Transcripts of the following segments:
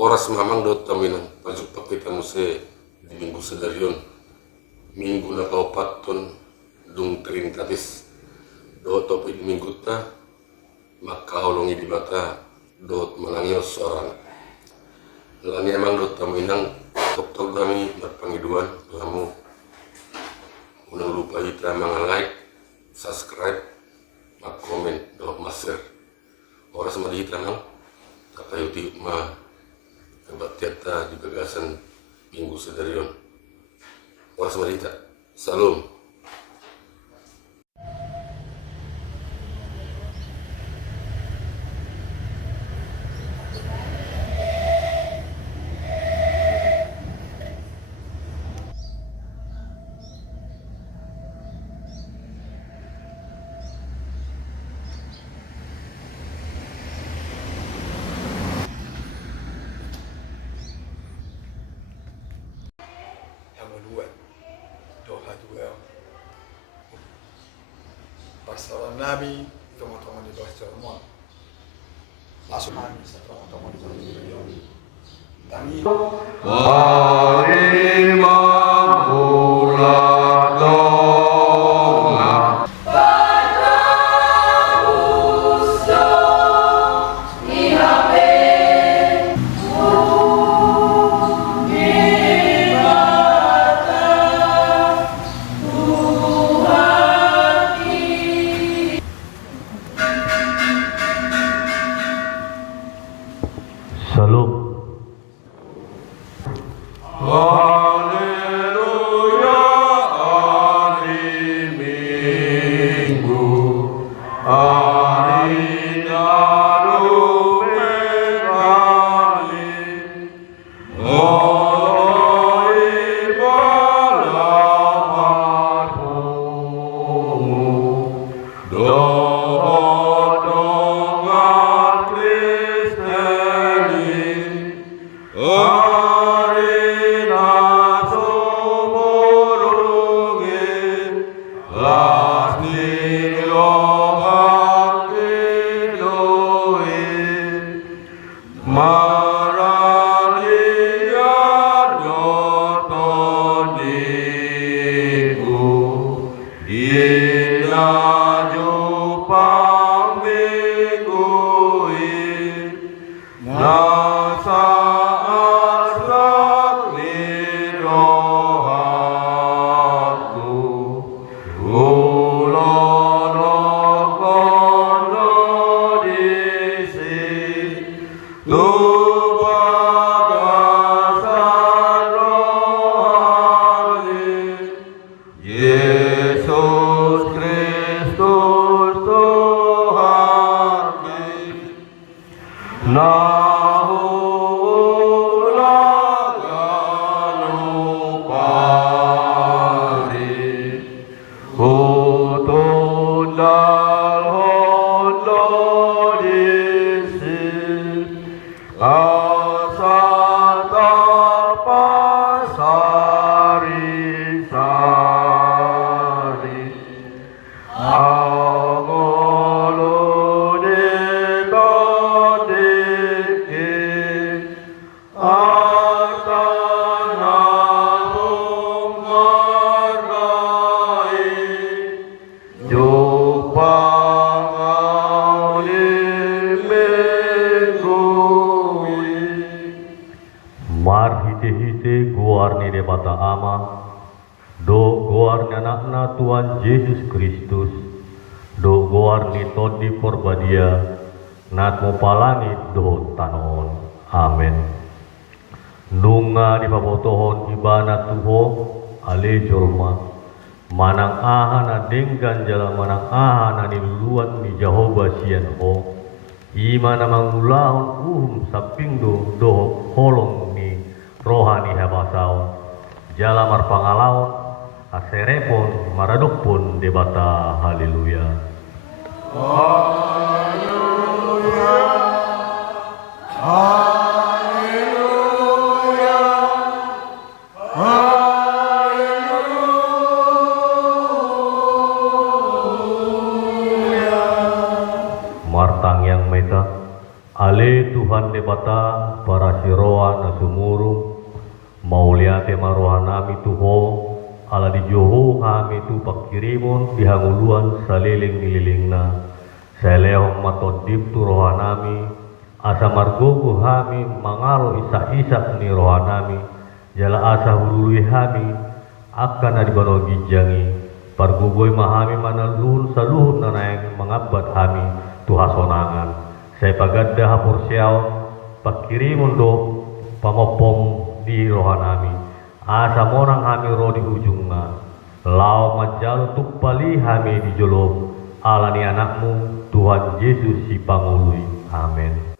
Oras mamang dot kami ng pajukpak kita mo sa di minggu sedaryon. Minggu na kaupat ton dung trintatis. Dot topit minggu ta makaulungi di mata dot manangios seorang. Lani emang dot kami nang tok kami berpangiduan kamu. Unang lupa kita mga like, subscribe, mag-comment, dot ma-share. Oras malita nang kakayuti ma kebatiata di gagasan minggu sedaryon. Oras malita. Salam. Pasaran namin, tunggu-tunggu di bawah cermon. Langsung kami tunggu-tunggu di bawah. Kami Salam. Haleluya, hari Minggu, hari Daru Bekali, Oloi Balamatmu, Doa-doa Kristeni, Arina sumurungi, lasni lohakidoi, maralia dotoniku, ina jupang mingui, nasa asak lirohaku, ulono kono disi, tubagasan rohani, Yesus Kristus Tuhan Nahulaganu pari Hutundal hondo disi Asata pasari sari Mar hite-hite guar ni debata ama, do guar ni anakna Tuhan Yesus Kristus, do guar ni todi porbadia, nat mo palangit do tanon. Amen. Nunga di pabotohon ibana tuho ale jorma, manang ahana denggan jala manang ahana ni luluan ni Jehovah sian ho, ima namang ulahon sapindo do holong ni rohani habasaon, jala marpangalaon, aserepon maradukpon debata haleluya. Haleluya, haleluya, haleluya. Martang yang meta Ale Tuhan de bata para siroa na sumurung mauliate marohanami tuho ala di joho kami tu pakirimun dihanguluan saliling nililingna selehong matodip tu rohanami asa margogo kami mangalo isa-isa ni rohanami jala asa hulului kami akan adibano gijangi pargugoy mahami manalun saluhun na naeng mangabad kami tuhasonangan saya pagadda hapur siyaw pakirimun do pamopom di rohanami asa morang kami ro di ujung na lao majalu tukpali kami di jolom alani anakmu Tuhan Yesus si pangului amin.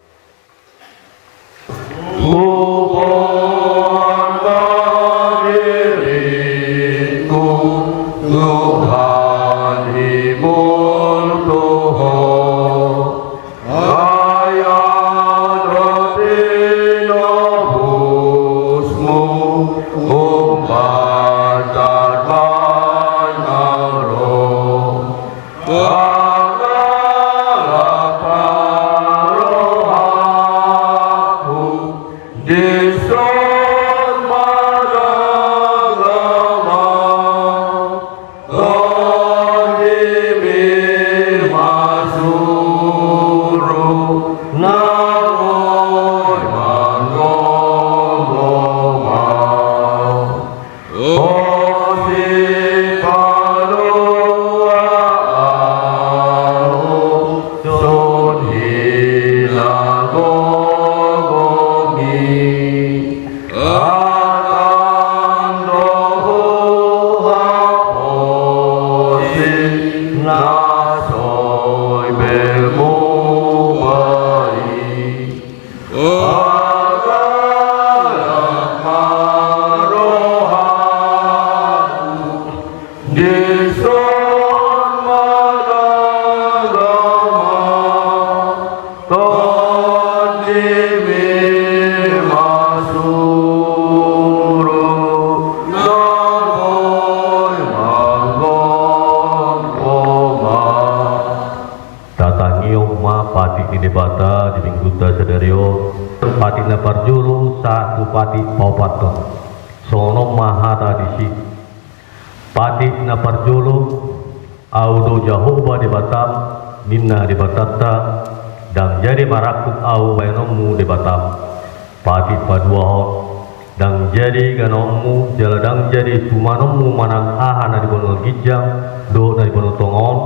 Debata di Mingguta Sederio Pati na parjuru sa Bupati Paupaton Sono Mahata disi Pati na parjuru Audo Jahoba di Batam Nina di Batata Dan jadi marakuk au bayanomu di Batam Pati paduahon Dan jadi ganomu jaladang jadi sumanomu manang ahana di Bonol Gijang Do na di Bonol Tongon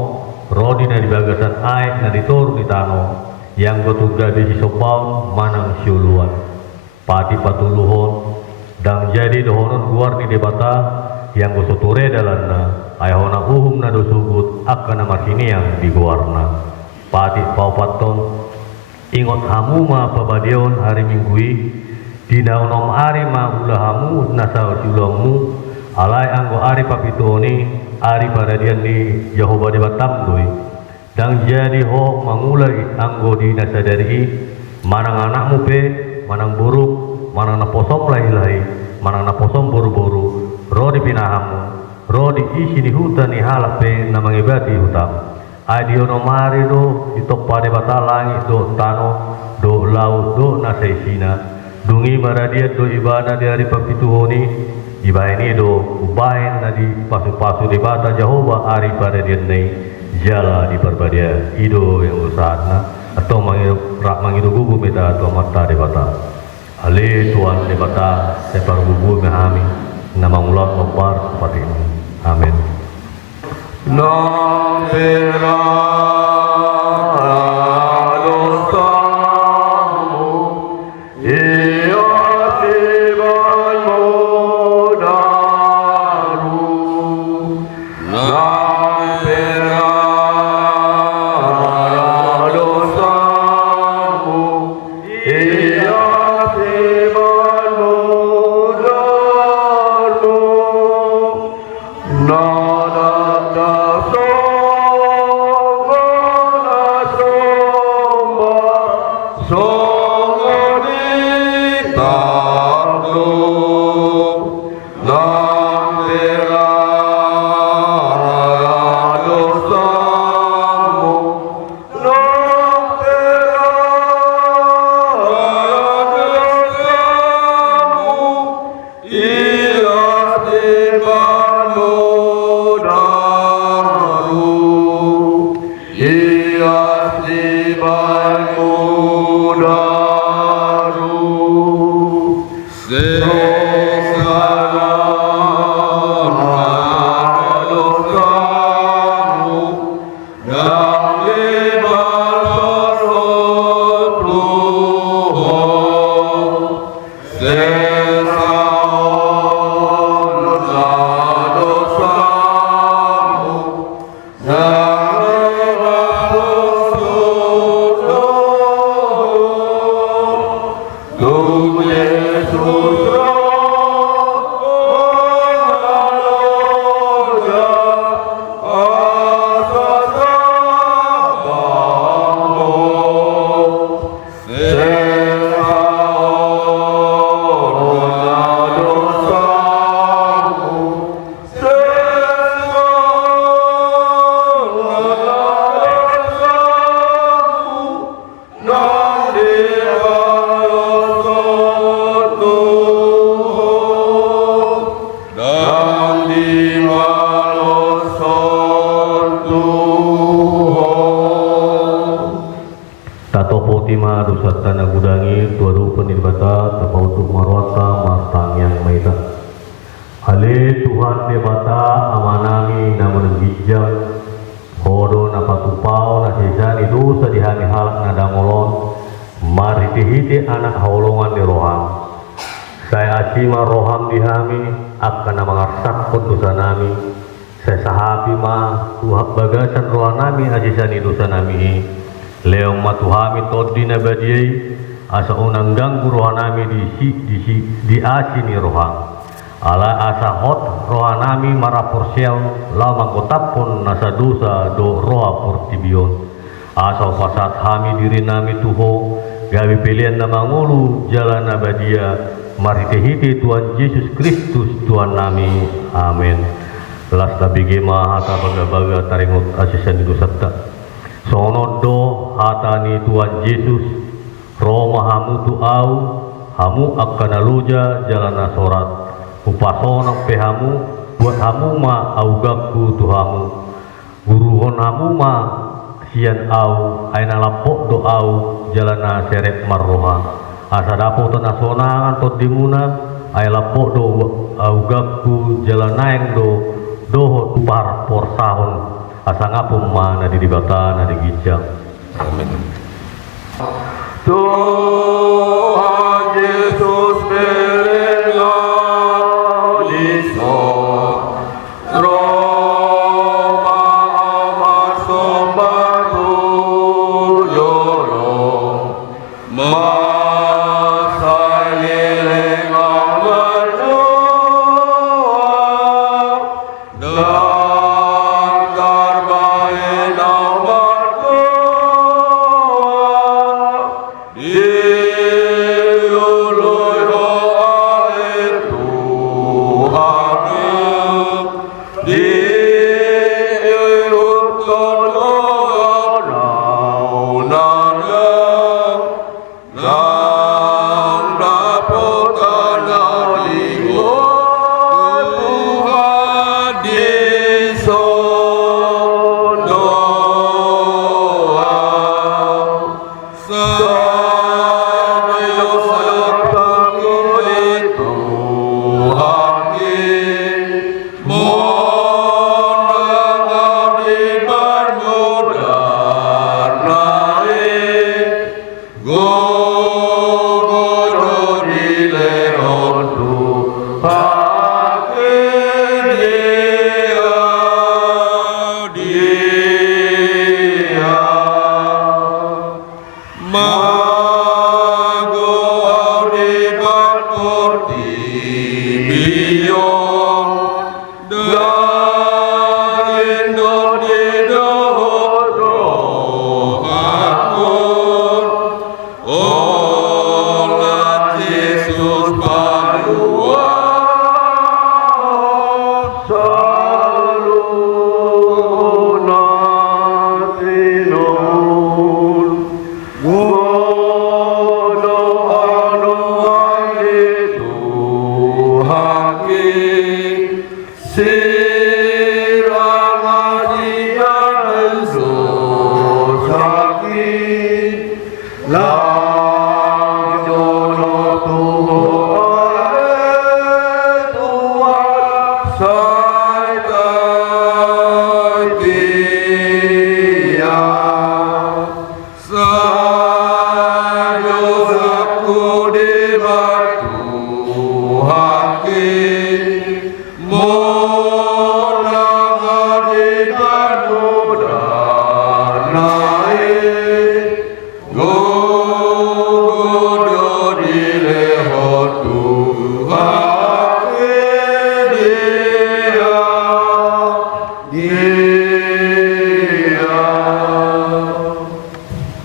Rodi na di Bagasan Aik na di Toru di Tano yang gotuga di sopal manang siuluan pati patuluhon dan jadi dohonon guar ni debata yang gosoture dalanna ayahona uhum na dosugut akan amarkini yang di guarna pati paupaton ingot hamu ma pabadion hari minggui dina onom ari ma ulahamu nasa siulangmu alai anggo ari papitoni ari paradian di Jehovah di Batam doi dan jadi ho mangulai anggo di nasadari manang anakmu pe manang buruk manang naposom lahi-lahi manang naposom boru-boru ro di pinahamu ro di isi di hutan ni halap pe namangibati hutam adi ono mari do itok pade batalangi do tano do laut do nasaisina dungi maradiat do ibadah di hari papituhoni ibaini do ubain na di pasu-pasu di bata Jehovah ari paradian nei jala di perbadia ido yang usahana atau mangido gugu meta atau mata debata ale tuan debata separ gugu mehami nama ulat lopar seperti ini amin Nampera dosamu ia tiban modaru Nampera Fatima Dusatana Gudangi Tuadu Peniribata Tapautuk Marwata Martang yang Maita Ale Tuhan Debata Amanangi Namun Bijak Hodo Napatupau Nasisan itu Sadihani Halak Nadangolon Mariti-hiti anak haulongan di roham Saya asima roham dihami Akan mengarsak dosanami Saya sahabi ma Tuhak bagasan rohanami Asisani dosanami Leo matuhami todina badiyai asa unang ganggu rohanami di asini rohang ala asa hot rohanami maraporsial lama kotapun nasa dosa do roha portibion asa fasat hami diri nami tuho gawi pilihan nama ngulu jalan abadia maritehiti Tuhan Yesus Kristus Tuhan nami amin lasta bigema hata baga-baga taringut asisan itu sabda sonodo hatani Tuhan Yesus Roma hamu tu au hamu akan aluja jalan sorat upasonang pehamu buat hamu ma augaku tu hamu guruhon hamu ma sian au aina lapok do au jalan seret marroha asa dapo tona sonangan tot dimuna ay lapok do augaku jalan naeng do doho par porsahon asa ngapung mana di dibata na di gijang. Amin. Tuhan Yesus berengau di sorga, Roma amat sombatu jorong, masa lelengau berdua, Salunatinon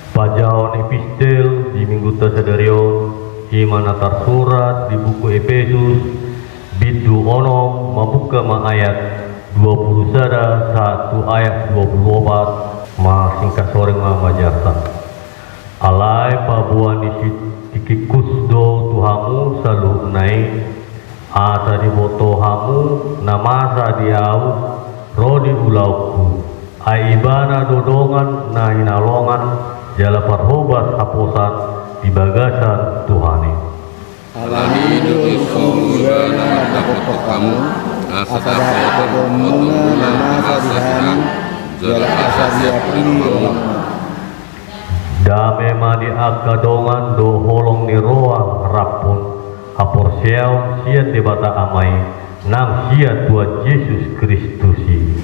Pajaon epistel di minggu tasadarion imana tersurat di buku Efesus bidu ono mabuka ma ayat 20 sada 1 ayat 24 ma singkat sore ma majarta alai pabuan ikikus do tuhamu salu nai asa di boto hamu namasa diau rodi ulauku aibana dodongan na hinalongan jala parhobas haposan di bagasan Tuhani. Alami doa sumurana dapat kamu asa dapat memuna nama sadihan jala asa siap dulu. Dame madi akadongan do holong ni roa rapun apor siau sia tebata amai nang sia Tuhan Yesus Kristusi.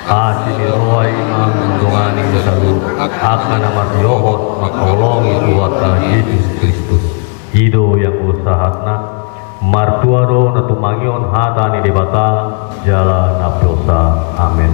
Asini roa imam dongani salu akan amat yohot makolongi Tuhan Yesus Kristus. Ido yang usahatna martuado natumangion hata ni debata jala napiosa. Amin.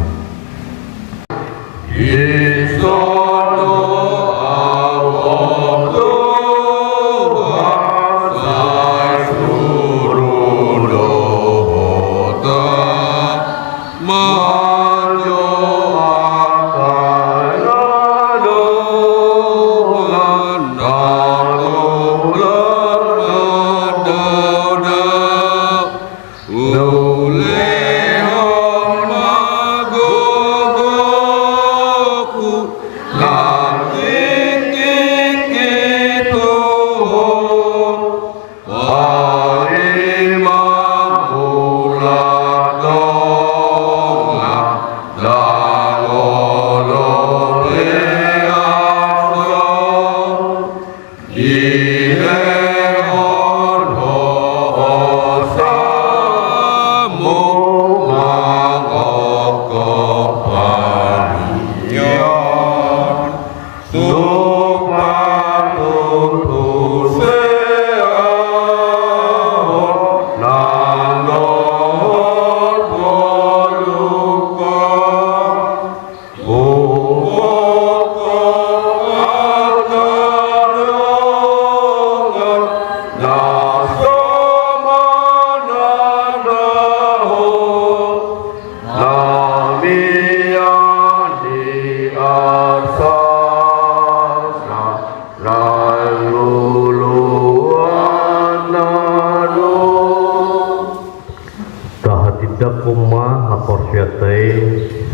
Tidak kuma haporsiatai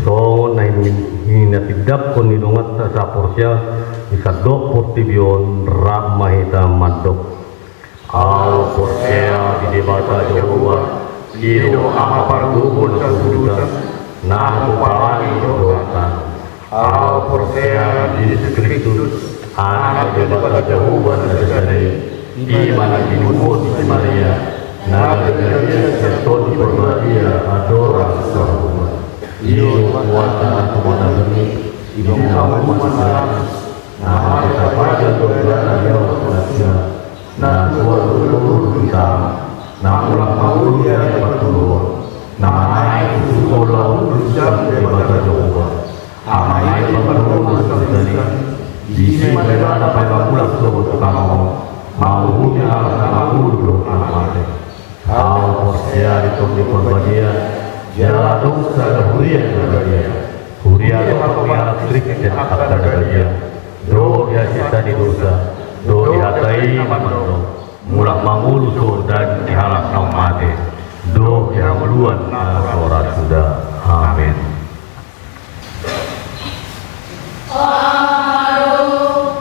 so na hina tidak ko ninungat sa porsia isadok portibion rak mahita mandok au porsia di debata Jawa iro ama parduhun sa suda na kupawani dosa au porsia di Kristus anak debata Jawa na sadari di mana dinumut Maria Nabi Yesus di berbahagia adora sahuma. Iyo kuasa kumana beni, iyo kamu masalah. Nama kita pada doa yo kuasa. Na tua dulu kita, na ulang mahu dia bertulu. Nama naik solo berusaha daripada Jawa. Amai bertulu sekali. Di sini ada pada ulang sebut kamu. Mahunya sama dulu amate. Kau porsia di berbahagia, jalan dosa dan huria berbahagia. Huria berbahagia trik dan akal berbahagia. Do ya kita di dosa, do dihatai mamando. Mulak mangulu so dan dihalak nang mati. Do yang luan suara sudah. Amin. Aduh,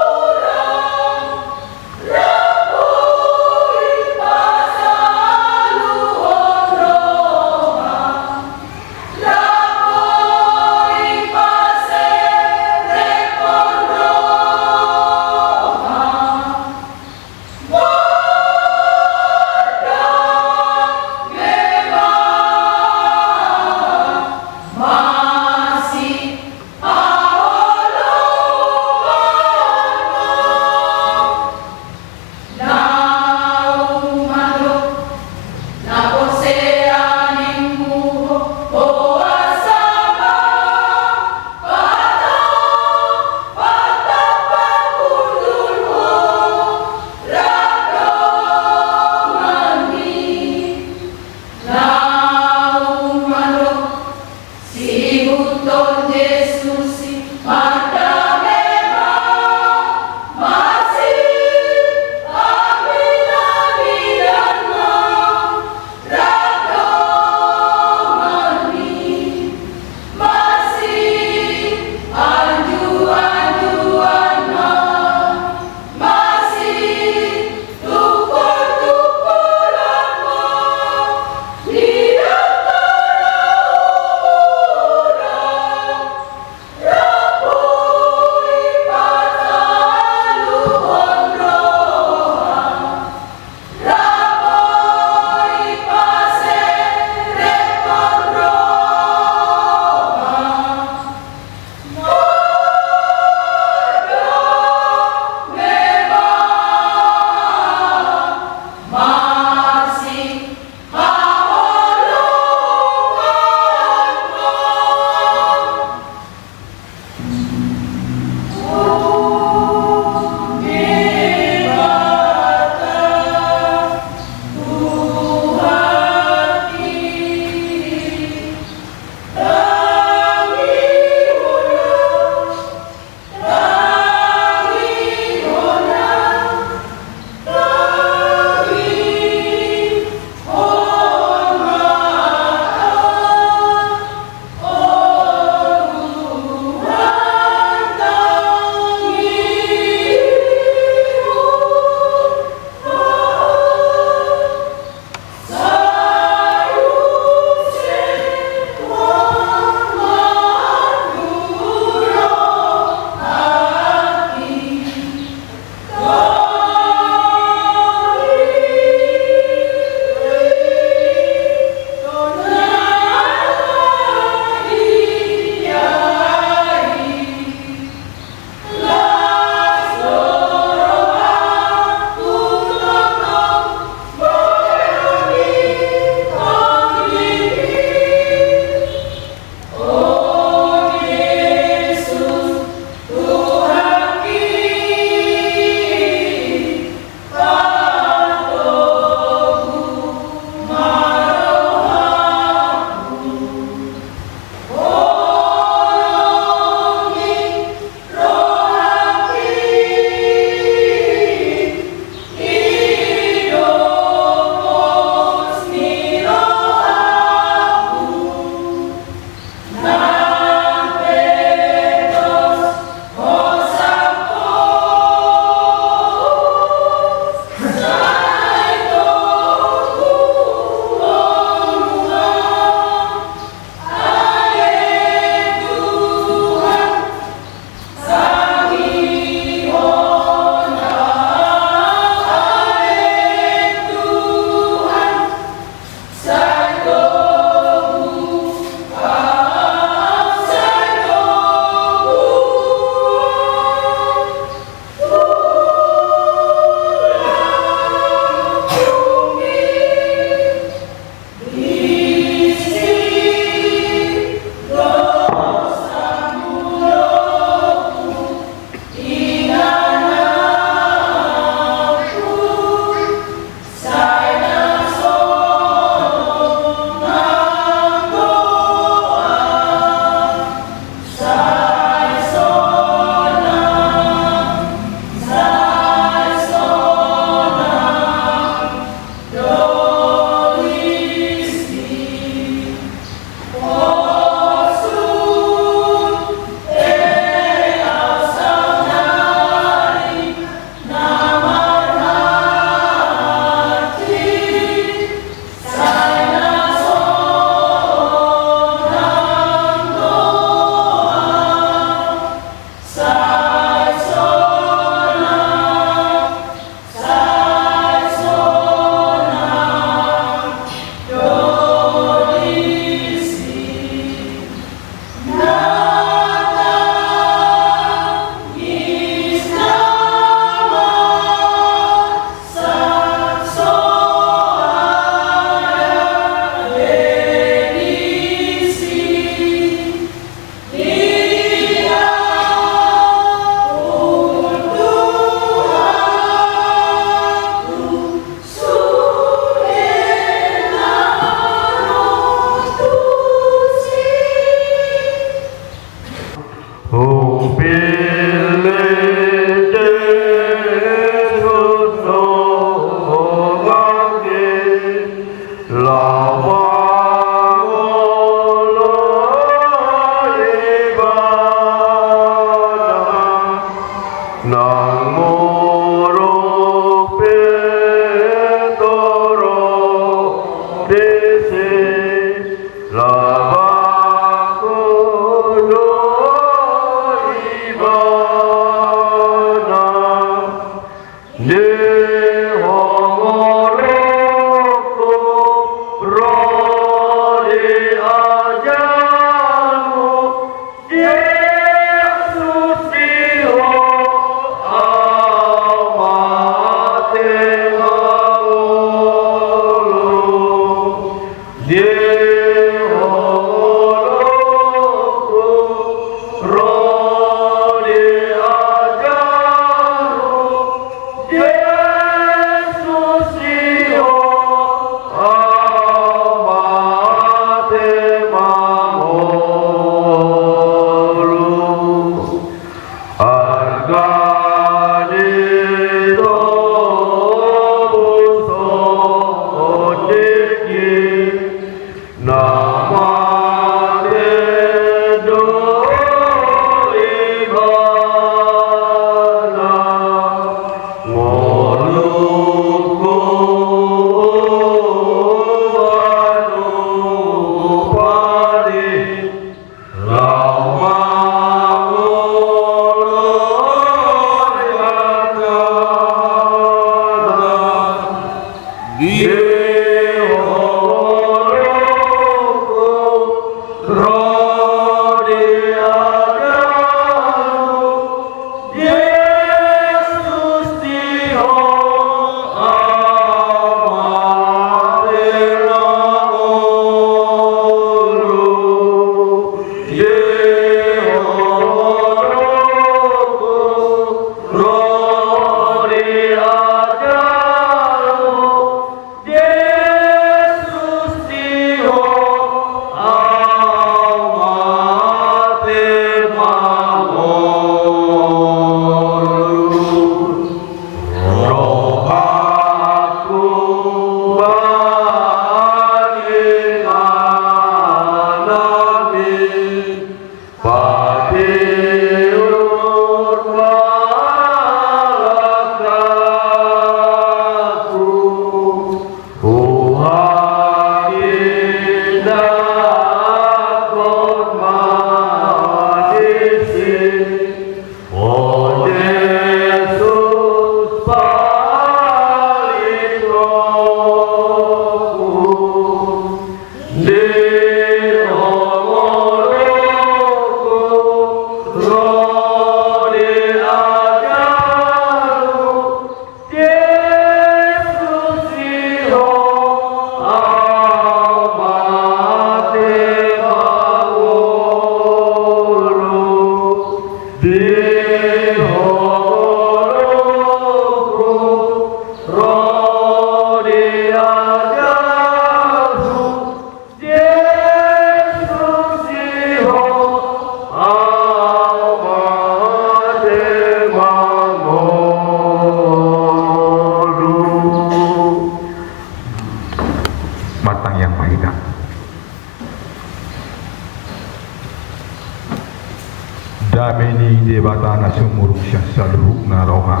Dameni debata na sumuruk siya sa luhuk na roha.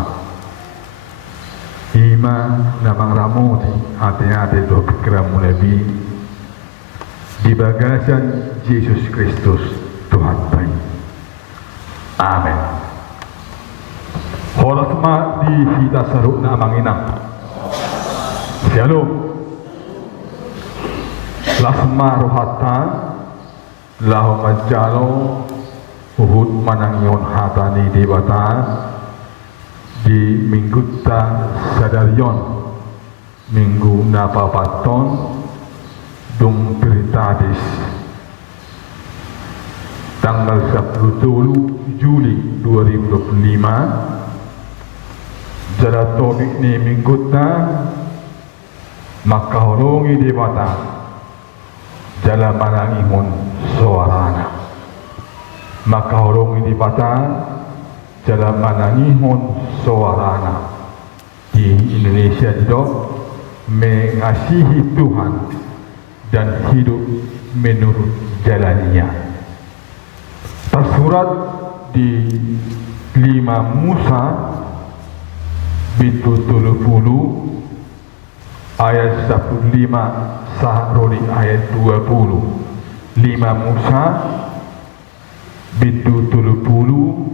Ima na mangramoti ate-ate do pikiranmu lebih di bagasan Yesus Kristus Tuhan baik. Amin. Horasma di kita saruk na manginang. Shalom. Lasma rohata lahu majalo uhud manangion hatani debata di minggu ta sadarion minggu napapaton dung Tritadis tanggal 10 Juli 2025 jalatobik ni minggu ta makaholongi debata jala manangihon suarana makaholongi debata jala manangihon suarana di Indonesia itu mengasihi Tuhan dan hidup menurut jalannya. Tersurat di 5 Musa bintu 30 ayat 15 sahroni ayat 20. 5 Musa bintu 30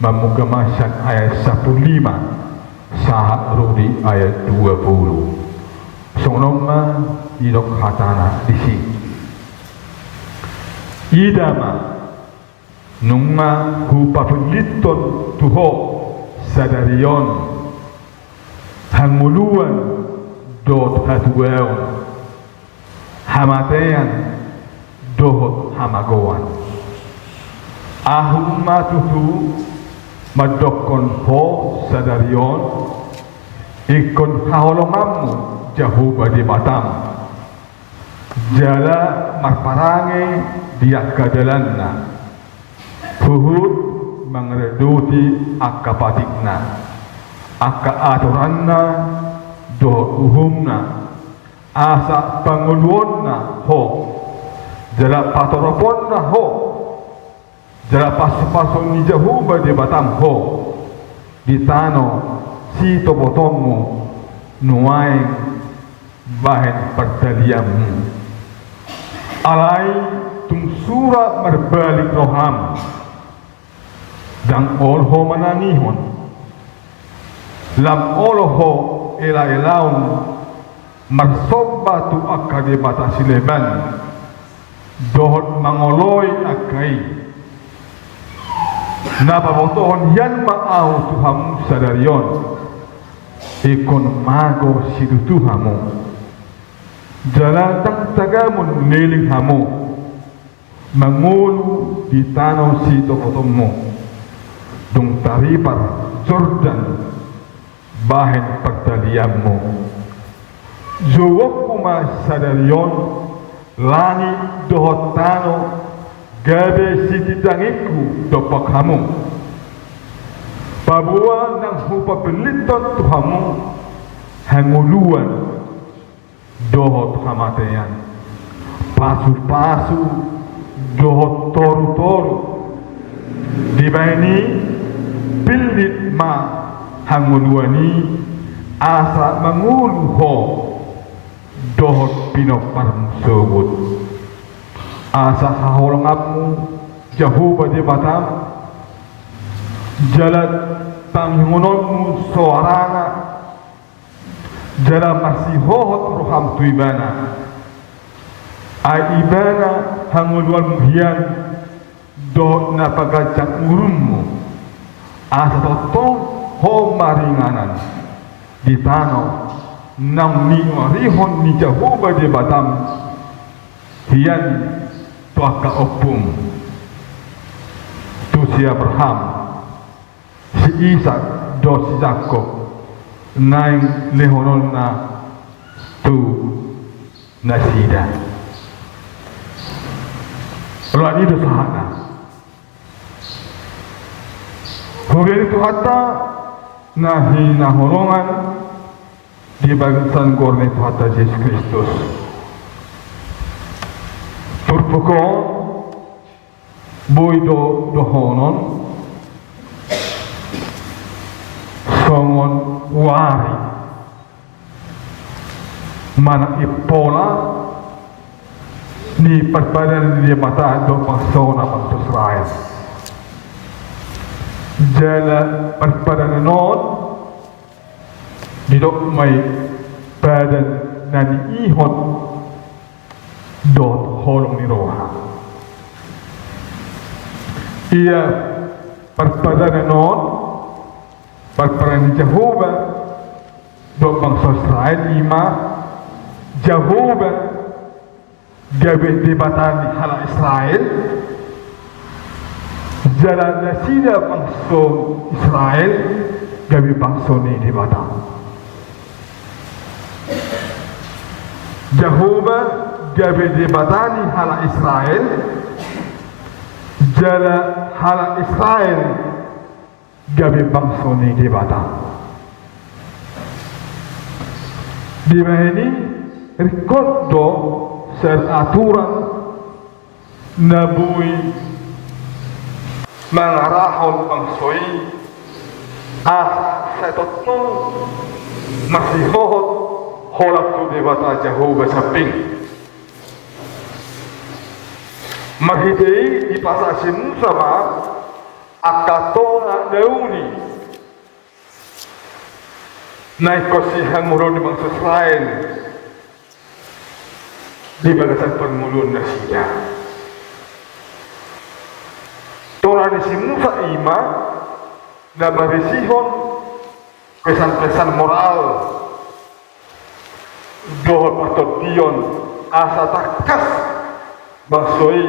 memugamasan ayat 15 Sahat Rudi ayat 20. Sonoma idok hatana disi. Idama nunga hupapiliton tuho sadarion hanguluan dot hatuel hamatean dohot hamagoan ahum matutu madokon ho sadarion ikon haolongamu jauh badi batam jala marparange dia kadalanna huhud mangreduti akapatikna aka aturanna do uhumna asa panguluonna ho jala patoroponna ho jala pasu-pasu ni jauh badi batam ho ditano si tobotomu nuai bahan pertaliamu alai tung sura merbalik roham dan olho manangihon lam olho ela-elaun marsobatu akade batasi leban dohot mangoloi akai napabotohon yan maaw tuham sadarion ikon mago sidutuhamu jalan tagamun neling hamu mangulu di tanau si tokotomu dung taripar Jordan bahen pagdaliammu jowokuma sadarion lani dohotano gabe sititangiku dopak hamu pabuan nang hupapiliton tuhamu hanguluan dohot hamatean pasu-pasu dohot toru-toru dibaini pilit ma hanguluani asa mangulu ho dohot pinoparm sobut asa hahorongapmu jauh badi batam jalan tanghingononmu soarana jalan masih hohot roham tuibana ai ibana hanguluan muhian do napagajak urummu asa totong ho maringanan di tanau nang ni warihon ni jauh badi batam hian tuaka opum tu si Abraham si Ishak do si Jakob naing lehonon na tu nasida lalu itu sahana kemudian itu hatta nahi nahorongan di bangsan korne tu hatta Yesus Kristus turpuko boido dohonon songon wari mana ipola ni perpadan dia mata do pangsona bangsa Israel jala perpadan non didok mai badan nani ihon dot holong ni roha ia perpadan non perpadan Jehovah do bangsa Israel ima Jehovah gabe debatan hala Israel jalan nasida bangsa Israel gabe bangsa ni debatan Jehovah gabe debatani hala Israel jala hala Israel gabe bangsa ni debatan di mana rikodo ser aturan nabui mangarahon bangsoi setotong masih hohot holak tu debata Jehovah saping mahidei di pasasin sama akatona dauni naik kosihan murun di bangsa Israel di bagasan permulun nasida. Torah di si Musa ima na barisihon pesan-pesan moral dohol patotion asa takas bangsoi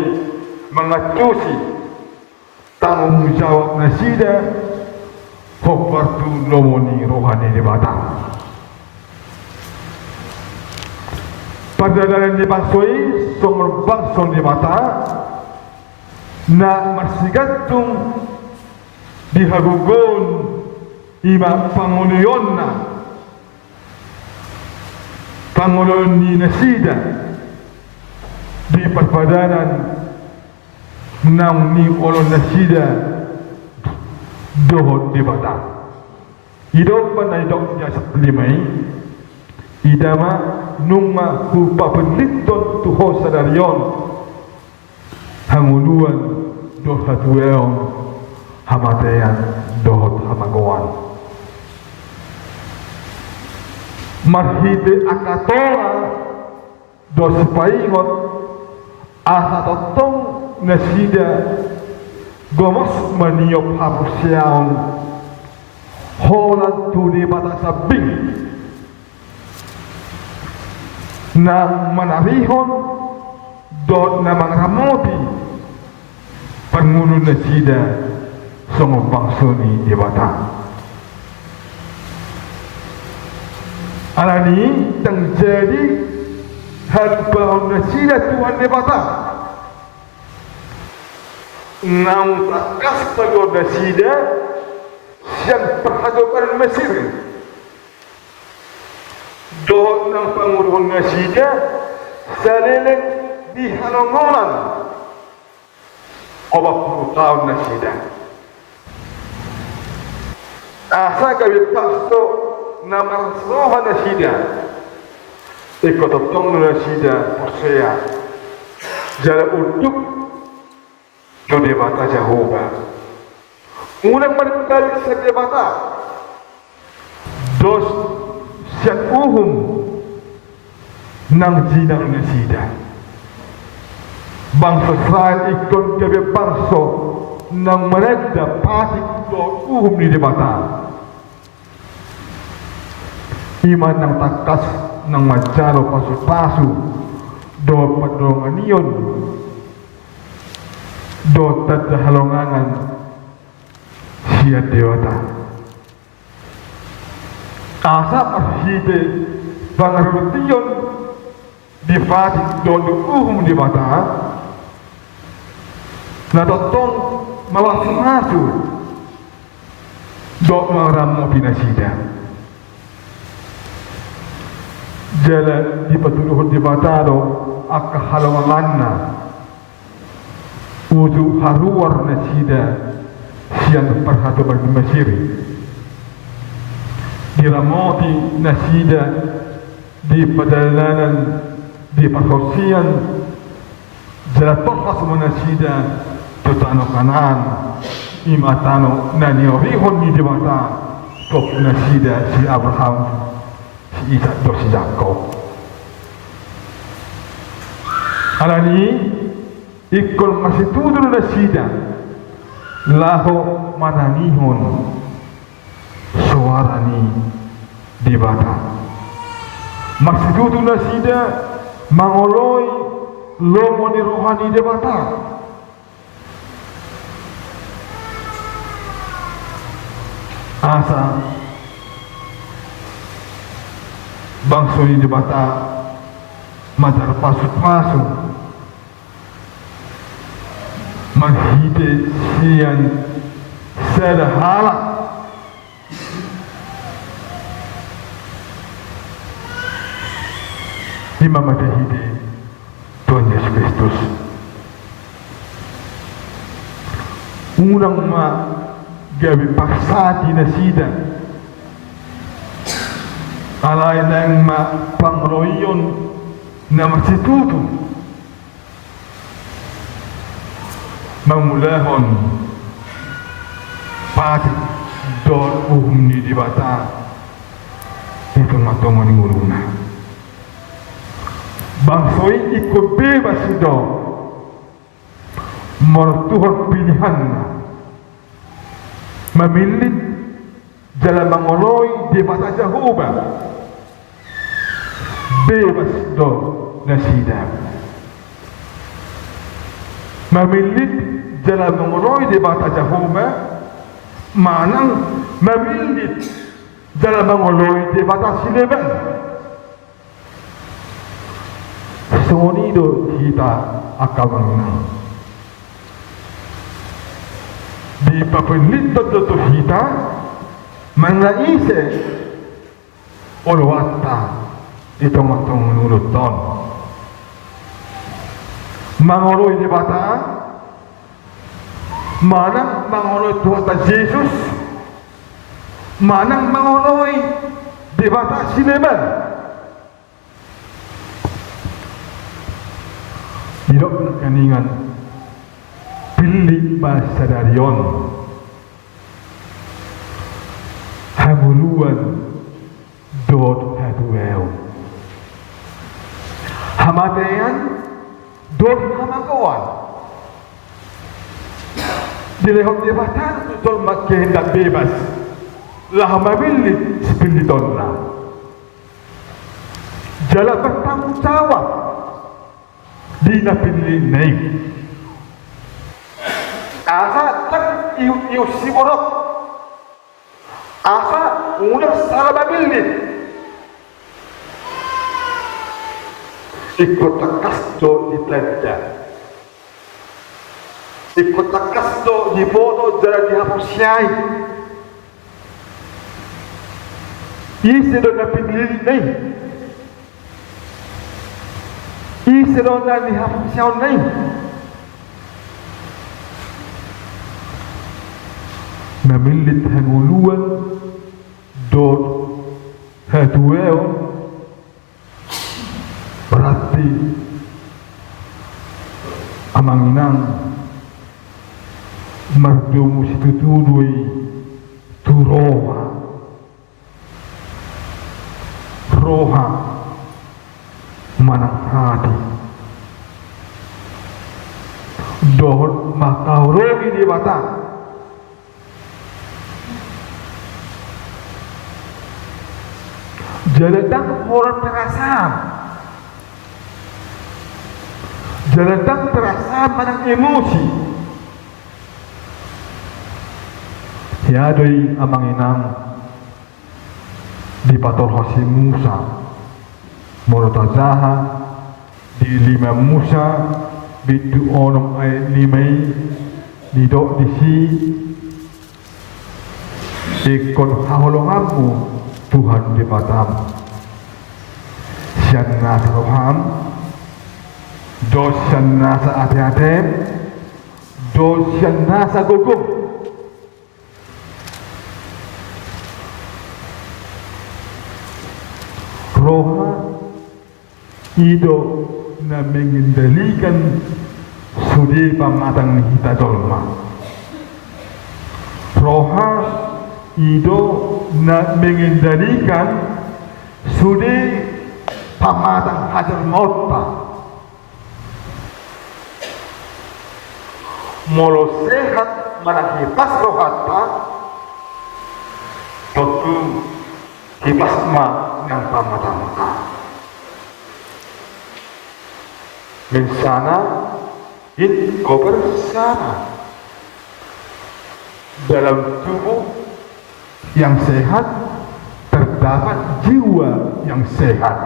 mengacusi tanggung jawab nasida hopartu nomoni rohani di batang. Pada dalam di bangsoi sumber bangson di mata na marsigatung dihagugon ima panguluyonna pangulun ni nasida di perpadanan nang ni olon nasida dohot di batang. Idok panai dok jasa pelimai idama nungma hupa penliton tuho sadarion hanguluan dohat weon hamatean dohot hamagoan marhide akatora dos paingot asa totong nasida gomos maniop hapusiaon holan tuni mata sabing na manarihon dot na mangramoti pengunun nasida songo bangsoni di batang. Alani terjadi hal nasida Tuhan di batang. Nang takas pada nasida yang perhadapan Mesir. Dohot nang pangurun nasida saleleng di halongolan 40 tahun nasida. Asa kami pasto nama roha nasida ikototong nasida persea jala untuk do debata Jehovah unang manibalik sa debata dos siat uhum nang jinang nasida bangsa Israel ikon kebe bangsa nang mereka patik do uhum ni debata iman nang takas nang majalo pasu-pasu do padonganion do tadahalongangan siya dewata asa arhide bangarution di fatik do uhum di mata na totong mawasu-masu do maramu pinasida jala di patuluhon di batado akahalonganna uju haruar nasida siang perhatuan Mesir diramoti nasida di pedalanan di perhosian jala tohas nasida tutano kanan imatano naniorihon ni di mata top nasida si Abraham si Ishak do si Jakob. Alani ikon masih tudur nasida laho mananihon suarani di bata masih tudur nasida mangoloi lomoni rohani di bata asa bangsa ini di bata madar pasu-pasu menghide sian sederhana imam hide Tuhan Yesus Kristus unang ma gabi paksa di nasida alay nang ma pangloyon na magsituto mamulahon pati dor uhum ni di bata Itu matong ni nguruna. Bangsoi ikut bebas sudah. Mertuhan pilihan. Memilih jalan mengoloi di mata Jehovah. Bebas sudah nasidam. Memilih jalan mengoloi di mata Jehovah. Manang memilih jalan mengoloi di mata Sileban. Semua ini kita akan menang. Di papelit tentu kita mengaise olwata itu matong menurut ton. Mengoloi di mata mana mengoloi Tuhan Yesus, mana mengoloi di mata Sileban. Tidak keningan pilih bahasa darion hamuluan dot haduel hamatean dot hamagawan dilehok jabatan untuk kehendak bebas lah memilih sepiliton lah jalan bertanggung jawab di napilih naik asa tak iu siborok asa udah salah memilih ikut takas do di telanja ikut takas do di bono jalan dihapus syai isi do napilih naik isi do dihapus syai naik memilih hanguluan dot haduel berarti amanginang merdumu situ tudui turoha roha manang hati dohor makau rogi di batang jaladang orang perasaan jaladang perasaan manang emosi hiadoi amang inang di pator hasi Musa morotazaha di lima Musa bidu onong ay limay di dok di si ikon haholongamu Tuhan di batam sianna roham dos sianna sa ate-ate dos sianna sa gugum roha ido na mengendalikan sudi pamatang hita dolma roha ido na mengendalikan sudi pamatang hajar maut pa molo sehat manakipas rohat pa tentu kipas ma yang pamatang pa mensana in kau bersama dalam tubuh yang sehat terdapat jiwa yang sehat.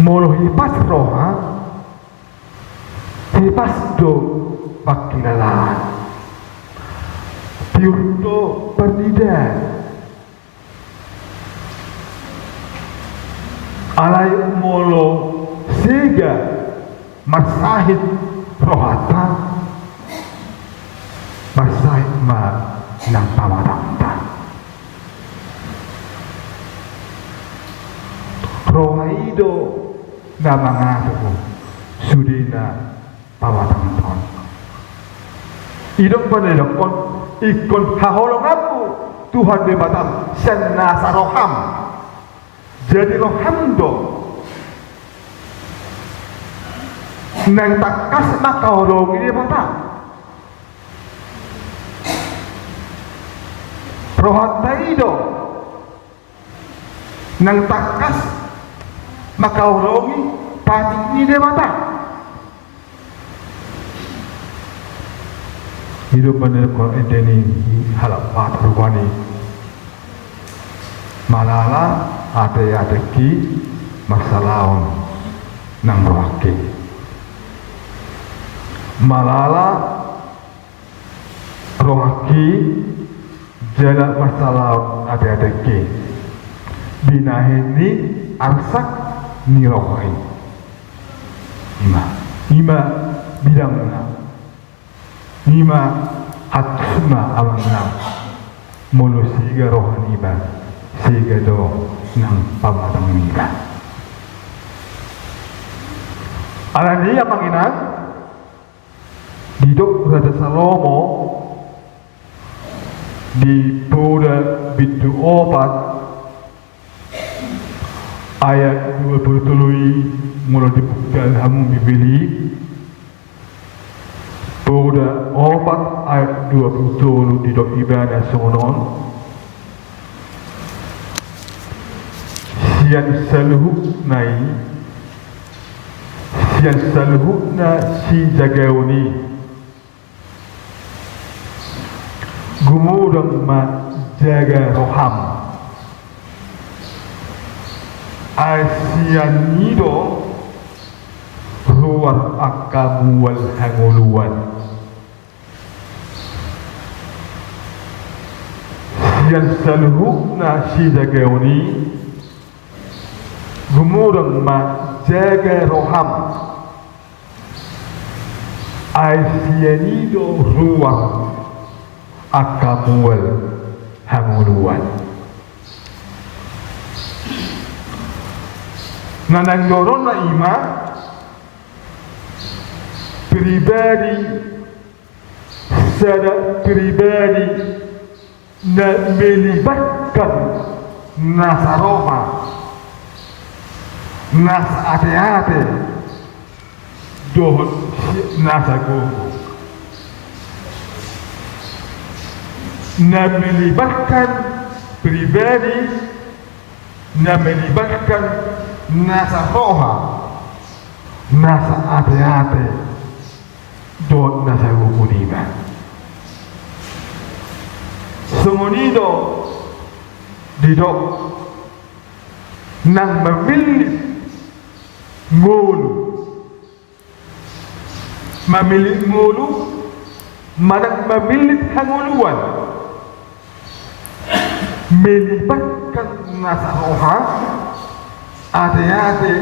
Molo hipas roha, hipas do pakilalaan, tiurto pernida, alai molo sega masahid rohata. Masai ma nang pamatangta rohaido na mangako sudina pamatangton idong panelokon ikon haholonganmu Tuhan di batam senasa roham. Jadi roham do nang takas makaolong ini batam. Rohan taido nang takas makaolongi pating ini dia batam. Hidup benar ko ini halap pat rupani malala ate ki masalaon nang rohake malala rohaki jala masalaon ate ki binahini arsak ni rohai ima bidangna Nima hatsuma amangnam mulu siga rohan iba siga do nang pamatang iba. Alani yang manginan didok Raja Salomo di Buda Bitu 4 ayat 27 mulai dibuka hamu bibili Buda 4 ayat 27 di dok ibadah sonon sian saluhukna si jagauni gumudang ma jaga roham asian nido ruang akamu wal hanguluan sian saluhukna si jagauni gumudang ma jaga roham asianido ruang akamual hanguluan nananggoron na ima pribadi sada pribadi na melibatkan nasa Roma nasa ate-ate dohon nasa gogo na melibatkan pribadi na melibatkan nasa roha nasa ate-ate dohon nasa gogo niba sumonido didok nang memilih ngulu manang memilih hanguluan melibatkan nasa roha ate-ate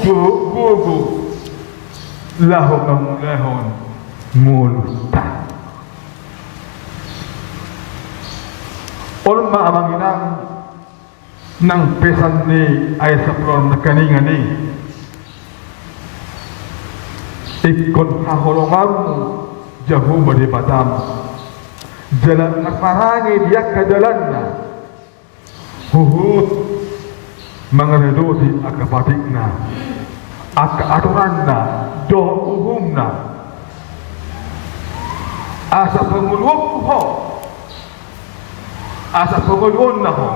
gogo lahon ngulu ta olma amanginang nang pesan ni ay sa plon na kaninga ni ikon haholongan Jehovah di batam jalan nakarangi dia ke jalan na huhut mengereduti akapatik na aka aturan na do uhum na asa penguluan ho asa penguluan na ho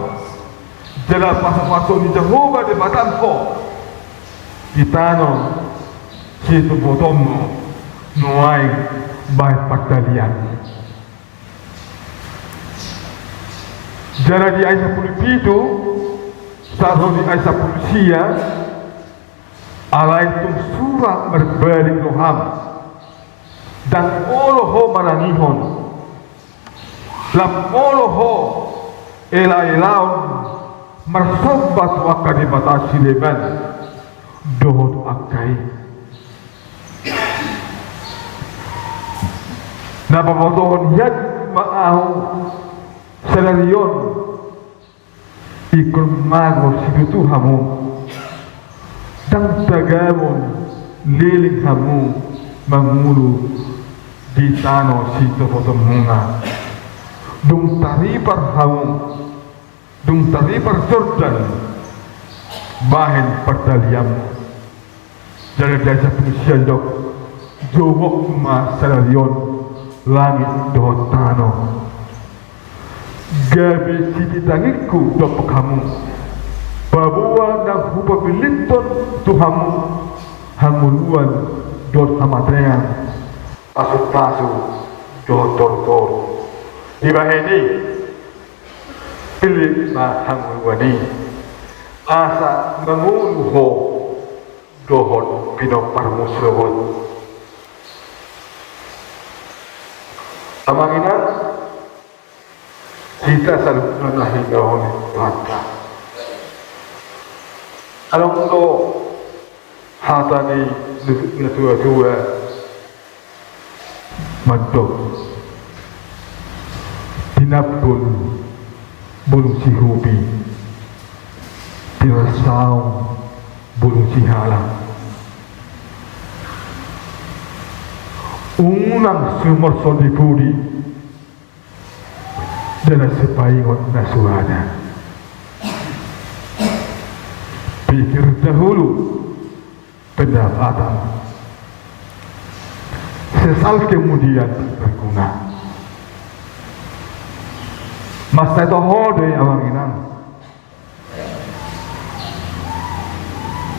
jalan pasang-pasang ni Jehovah di batam ko itano situ botomu nuai baik pagdalian jalan di Aisyah Pulpitu saat di Aisyah Pulsia alaitum surah berbalik roham dan oloho marangihon lam oloho ela-elaun marsobat wakadi batasi leban dohon akai na pamotohon yad maahu salarion ikon mago sidutu hamu dan tagamon liling hamu mangulu di tano sito fotomuna dung taripar hamu, dung taripar Jordan, bahen perdaliam, jalan jasa pengusian dok, jowok ma salarion, langit doh tano, gabi siti tangiku dok kamu, babuan dan hupa biliton tuhamu, hanguluan dot hamatrean, pasu dot tor. Ibaheni pilih ma hanguluani asa menguluho dohon pinopar musrewon amanginan kita selalu menahi dohon bata along do hatani natua madok tinapun bulung sihubi tirasaw bulung sihalang unang sumorso di budi dan sepaingot na suara pikir dahulu pendapatan sesal kemudian berguna. Masa itu hode awanginan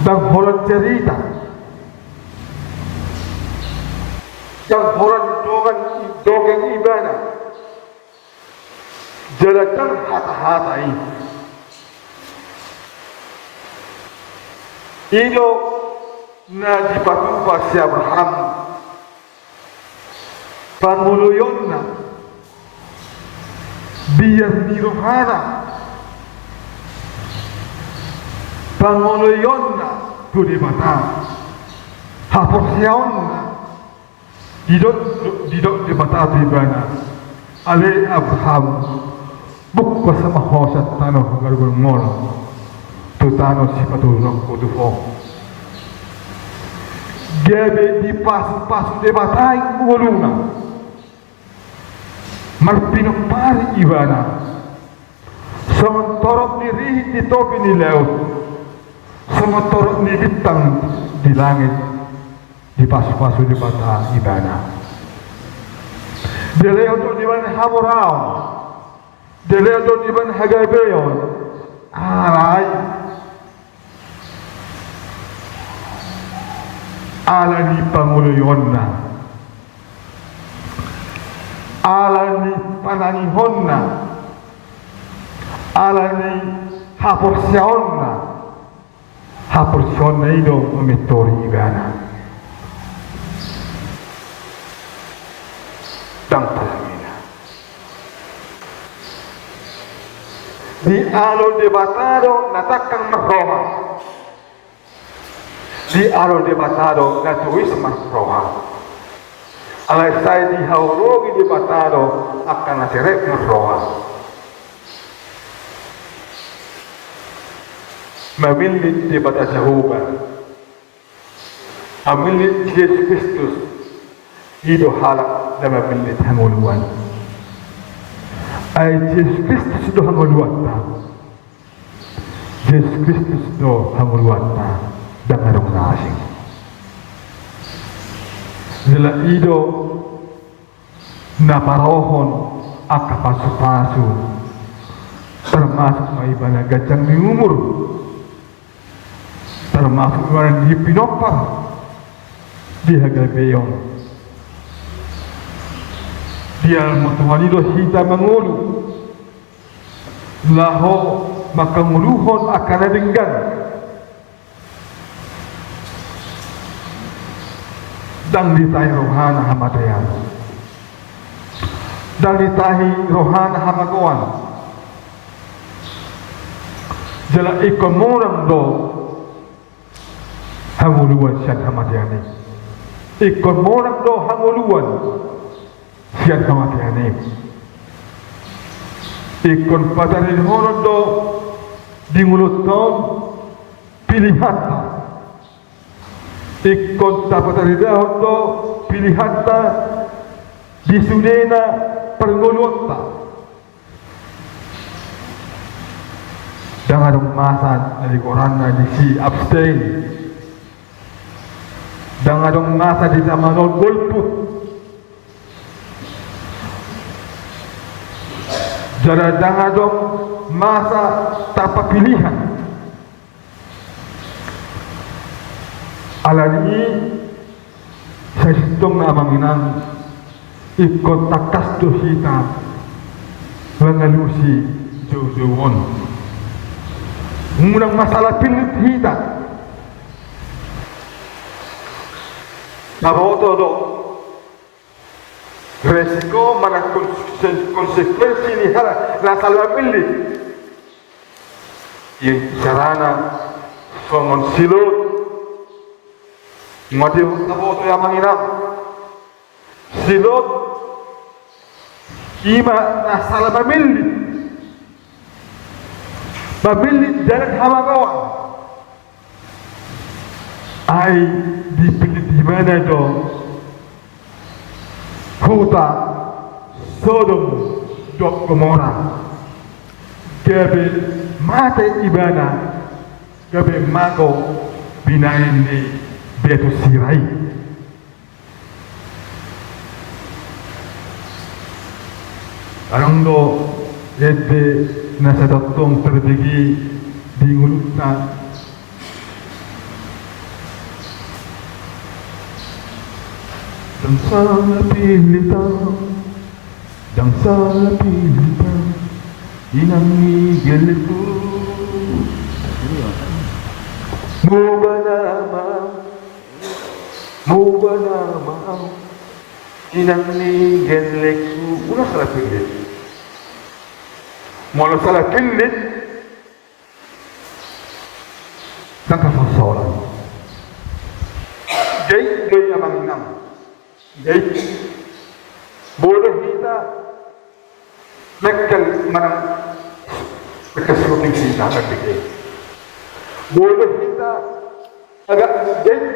dan horan cerita yang horan dongeng ibana jelakan hata-hata ini ilo na dipatupa si Abraham panguluyon na biar ni rohana pangoloyon na tu di mata haporsiyaon na didot di mata di bana ale Abraham bukwa sa mahosat tano gargul ngol tu tano si patulong kudufo gabe di pas di mata ngoluna marpinopari ibana sementorok ni rihit di topi ni laut sementorok ni bintang di langit di pasu-pasu di mata ibana deleoto di ban hamorao deleoto di ban hagabeyon arai ala ni panguluyon na alani pananihonna alani haporsionna ino metori ibana dang palamina di alo debatado natakang marroha di alo debatado natuis marroha alai sai di haurogi di batado akan naserek marroha mamilit di bata Jehovah amilit Yesus Kristus hidup halak dan mamilit hanguluan ay Yesus Kristus do hanguluan ta Yesus Kristus do hanguluan ta dengan orang asing Zela ido na parohon akapasu-pasu termasuk maibana gacang di umur termasuk orang di pinopar di hagabeyong dia mutuhanido hita mangulu laho makanguluhon akan adenggan dan ditahi rohana hamatrian dan ditahi rohana hamagoan jala ikon morang do hanguluan siyan hamatriani ikon morang do hanguluan siyan hamatriani ikon patarin morang do dingulut tom pilihan ikon dapat ridahon do pilihan ta di sunena perngolota Dengan dong masa dari koran di si abstain. Dengan dong masa di zaman golput. Jadi dengan dong masa tanpa pilihan. Alani saya hitung amanginan ikut takas tu kita mengalusi jauh-jauhon. Murang masalah pilih kita. Naboto do resiko mana konsekuensi ni hara nasalah pilih. Yang sarana songon silut ngodi naboto yang manginam silut ima nasalah Pemilih jarak hama kawan. Ai dipilih di mana dong? Kota Sodom dan Gomora. Kebe mate ibana, kebe mako binain di betu sirai. Arang do yede nasa datong terjadi di ngulutna dan salah pilita inangi geleku mubana inangi geleku udah salah pilih. Mula salah pilih dan kefasolan. Jadi abang inam. Jadi boleh kita mekal mana kesulitan kita akan dikit. Boleh kita agak jadi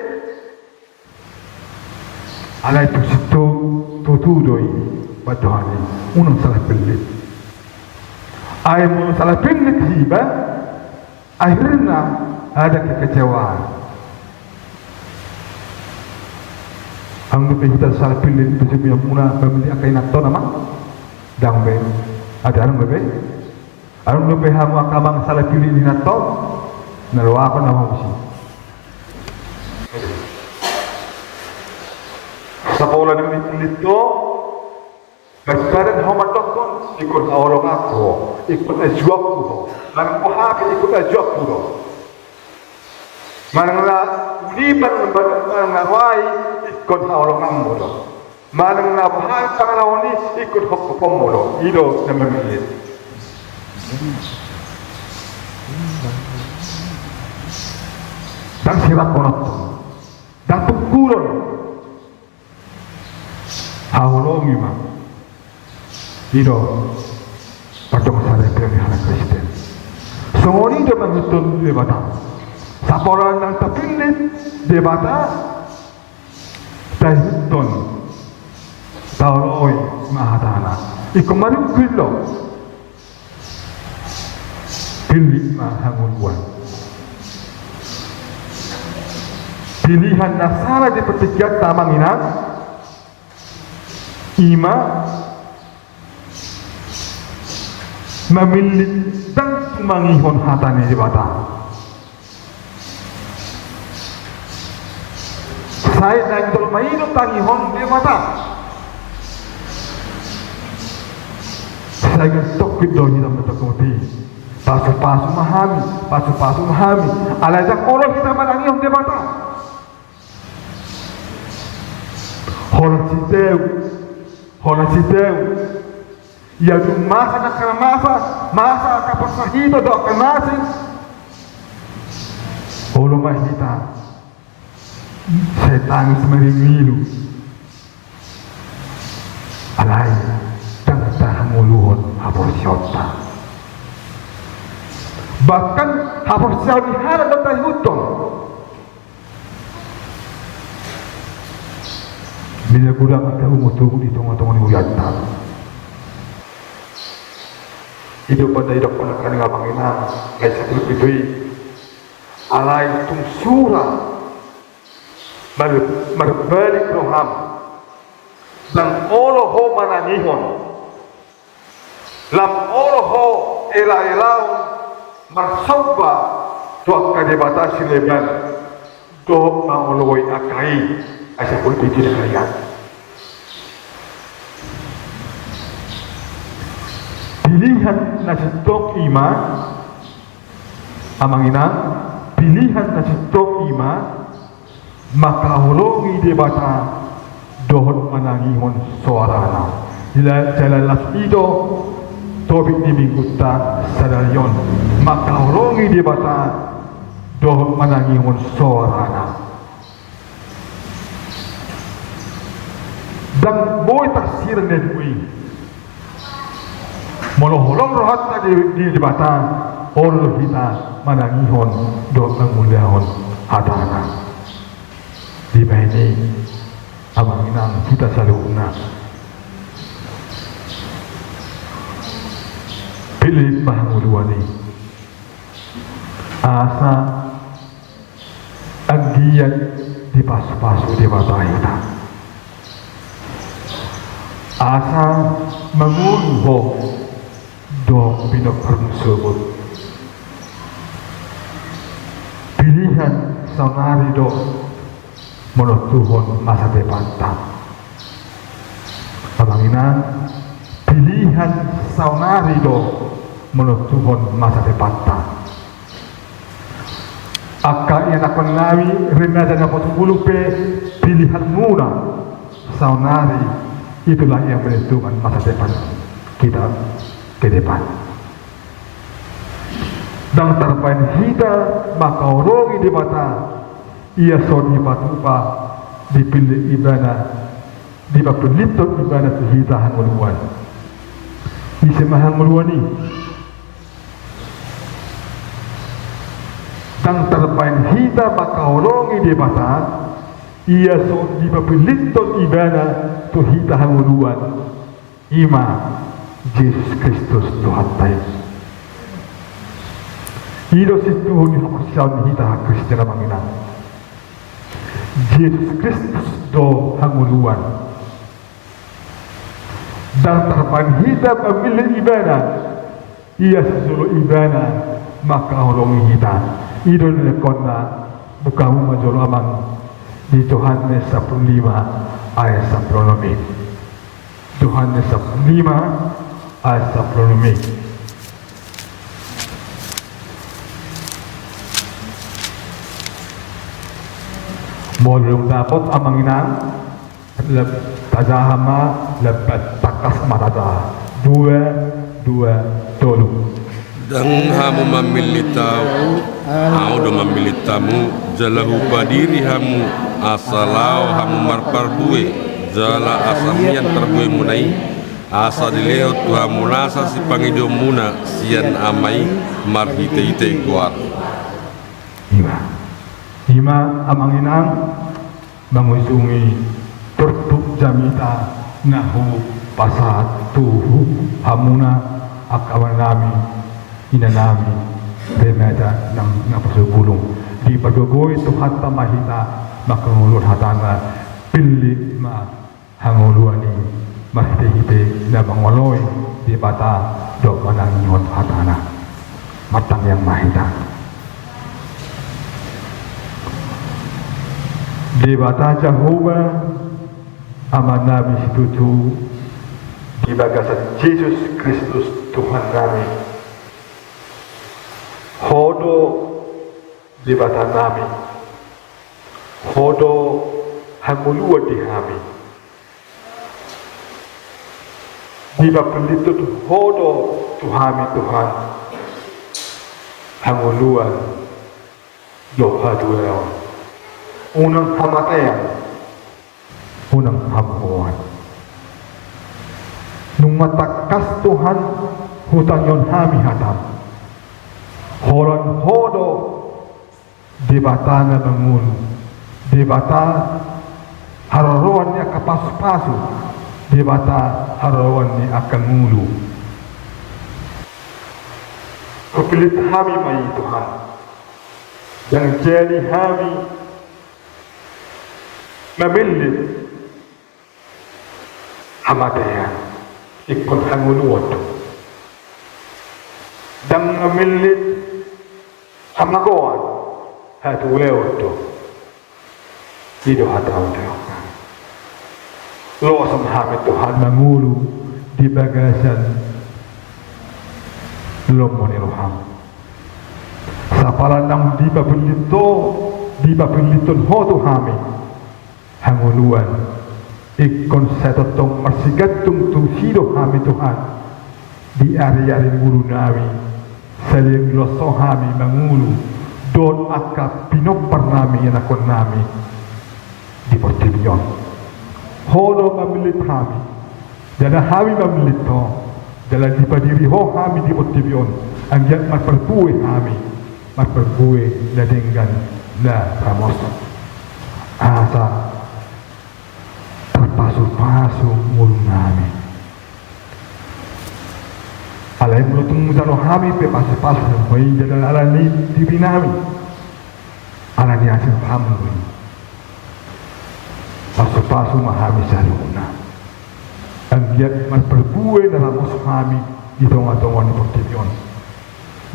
alai tu situ tutudoi badani unang salah pilih. Ay mo salah pilih tiba, akhirnya ada kekecewaan. Ang kita salah pilih itu sebenarnya muna memilih akai nato nama, dangbe ada orang bebe, orang bebe hamu akamang salah pilih di nato, nalwa ako nama musi. Sa pola ng pilih to. Bastaran homatok kon ikut awalong ako, ikut ajuak ko. Manang pohake ikut ajuak ko. Manang na uliban manang na wai ikut awalong mo. Manang na bahal pangalaw ni ikut hokopom mo. Ido na mamili. Dan sibak ko na to. Dan tungkulon. Awalong imam. Ido patong sada pilihan Kristen. Semua ini dapat betul debata. Saporan yang terpilih debata tahun tahun oi mahadana. Ikumarin kilo pilih mahangun. Pilihan nasara di petikat tamanginan ima memilih dan mengihon hatane di bata. Saya dan bermain tangihon di bata. Saya getok gitu ni dalam betul kemudi. Pasu mahami. Alajak orang kita menangihon di bata. Hola citeu. Ya tu masa nak kena masa kapasahito do kenasi. Olo mahita. Setan semeringilu. Alai tangta hanguluhon hapor siota. Bahkan hapor siota dihara do tahuton. Bila gudang ada umutu di tengah-tengah ni uyata. hidup pada hidup penekan dengan panginang kayak satu bidui alai tung surah berbalik roham dan oloh mananihon lam oloh ela-elau marsauba tuak kadebata sileban do mangoloi akai asa politik kalian pilihan nasi tok ima amanginang pilihan nasi tok ima maka holongi debata dohon manangihon suarana jalan las ido tobik di mingguta sadarion maka holongi debata dohon manangihon suarana dan boy taksir nedui moloholong rohat di debata orang kita manangihon do penguliahon hadana di bawah abang inang kita selalu una pilih bahmuluani asa agiat di pasu-pasu di mata kita asa menguluh do binok persebut pilihan sonari do menurut Tuhan masa depan tak abanginan pilihan saunari do menurut Tuhan masa depan tak akka yang akan ngawi remaja na potong pe pilihan muna saunari itulah yang menentukan masa depan kita ke depan dan terpain kita maka orang di mata ia soni batupa dipilih ibadah di bapelitot ibadah hitahan muluan isemahan muluani tang terpain hita maka olongi di mata ia soni di bapelitot ibadah hitahan muluan ima Yesus Kristus Tuhan tayo ilo si Tuhan ni hakusyaw ni hita Kristen na manginang Yesus Kristus do hanguluan dan terpanghita pemilih ibadah ia sesuluh ibadah maka holongi kita idol lekonna bukamu majolo amang di Yohanes 15 ayat 10 Yohanes 15 ayat 10 Molung dapat amanginan tajahama lebat takas marada dua tolu dan hamu memilitau au do memilitamu jalahu padiri hamu asalau hamu marparbue jala asamian parbue munai asa dileo tu hamu nasa si pangido muna sian amai marhite guar Ima amanginang mengusungi tertuk jamita nahu pasat tuhu hamuna akawan nami ina nami remeda nang napasubulong di paggogoy Tuhan tamahita makangulur hatana pilih ma hanguluani mahite na mangoloy di bata do manangingon hatana matang yang mahita Debata Jehovah aman Nabi Setuju di bagasan Yesus Kristus Tuhan kami Hodo debata nami Hodo hangulua di kami di bapelitut Hodo Tuhami Tuhan hangulua Yoha Tuhan unang kamatayan, unang hamuan. Nung matakas Tuhan, hutang yon hami hatam. Horon hodo, debata na bangun. Debata, hararuan niya kapasu-pasu. Debata, hararuan niya akan mulu. Kepilit kami mai Tuhan. Yang jadi kami memilih hamadaya ikut hangunuoto. Dan memilih hamagoan hatuleoto. Hidup hatau Tuhan. Lo samhami Tuhan mangulu di bagasan lomoni roham. Sapala nang di babeliton ho Tuhami hanguluan ikon setotong marsigatung tung sido kami Tuhan di area ngulu nawi saling loso kami mangulu don akap pinopar nami anakon nami di Portibion hono mamilit kami dana kami mamilit to dala di padiri ho kami di Portibion ang yan marperbuwe kami marperbuwe na denggan na pramoso asa terpasu-pasu ngulung nami alay mulutong musano kami pe pasu-pasu ng may dala alani diri nami alani asin pamuloy pasu-pasu mahami sa luna ang yan marperbuwe na ramos kami dito nga tungan ni Portibion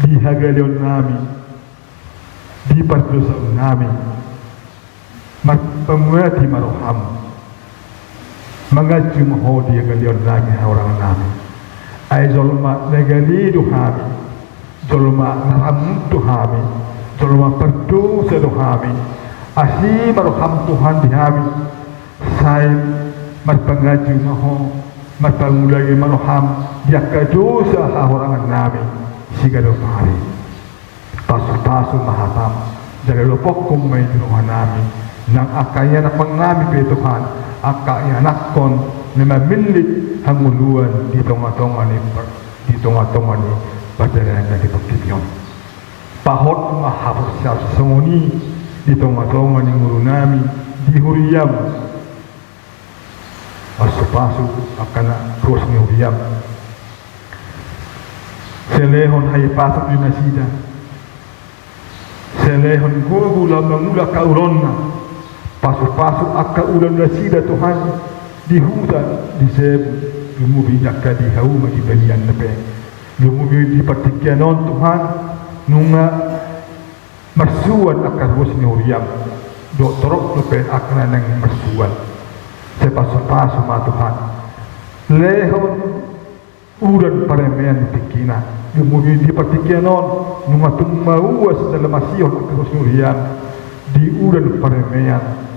di hagalion nami di pardosan nami magpamuati maroham mengaju mahodi hagalion nami orang nami ay zolma negalido kami zolma naramutu kami zolma pardosa do kami asi maroham Tuhan di kami say magpangaju maho magpangulagi maroham dia kadosa orang nami sigado pari pasu-pasu mahatam jaga lopok kung may dinuhan namin nang akaya na pangami pe Tuhan akaya nakon na mamilit hanguluan dito nga tonga ni padalan na di Portibion pahot mahapos siya sa sunguni dito nga tonga ni nguru namin di huriyam pasu-pasu akana terus ni huriyam selehon hay pasok di nasida selehon gula mangula kauronna pasu-pasu akka ulan nasida Tuhan di hutan di sebu lumubi nyaka di hauma di banian nepe lumubi di patikyanon Tuhan nunga marsuan akka ruas ni uriam do torok nepe akna nang marsuan se pasu-pasu ma Tuhan lehon uran paremean tikina lumubi di patikyanon nunga tumauas dalam asion akka ruas ni uriam di uran paremean